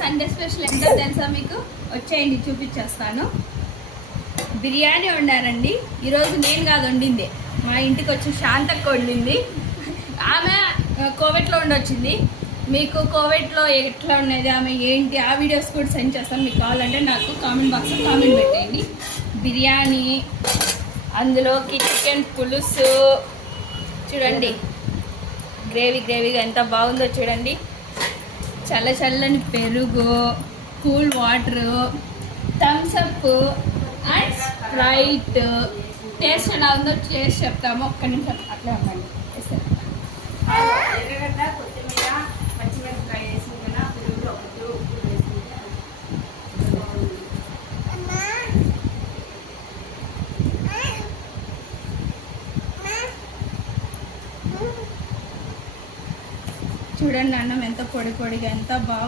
Sunday special ఎంతో తెలుసా మీకు? వచ్చేయండి చూపించేస్తాను. బిర్యానీ వండారండి ఈరోజు. నేను కాదు వండింది, మా ఇంటికి వచ్చి శాంతక్క వండింది. ఆమె కోవిడ్లో ఉండొచ్చింది. మీకు కోవిడ్లో ఎట్లా ఉన్నది, ఆమె ఏంటి, ఆ వీడియోస్ కూడా సెండ్ చేస్తాను. మీకు కావాలంటే నాకు కామెంట్ బాక్స్లో కామెంట్ పెట్టేయండి. బిర్యానీ, అందులోకి చికెన్ పులుసు చూడండి, గ్రేవీగా ఎంత బాగుందో చూడండి. చల్లని పెరుగు, cool water, Thums Up and Sprite. Taste ఎలా ఉందో టేస్ట్ చెప్తాము. ఒక్క నిమిషం అట్లా ఉండండి. ఎర్రగడ్డ, కొత్తిమీర, పచ్చిమిరపకాయ వేసి కదా పెరుగులో ఉప్పు వేసుకుంటే చూడండి అన్నం ఎంత పొడిగా ఎంత బాగా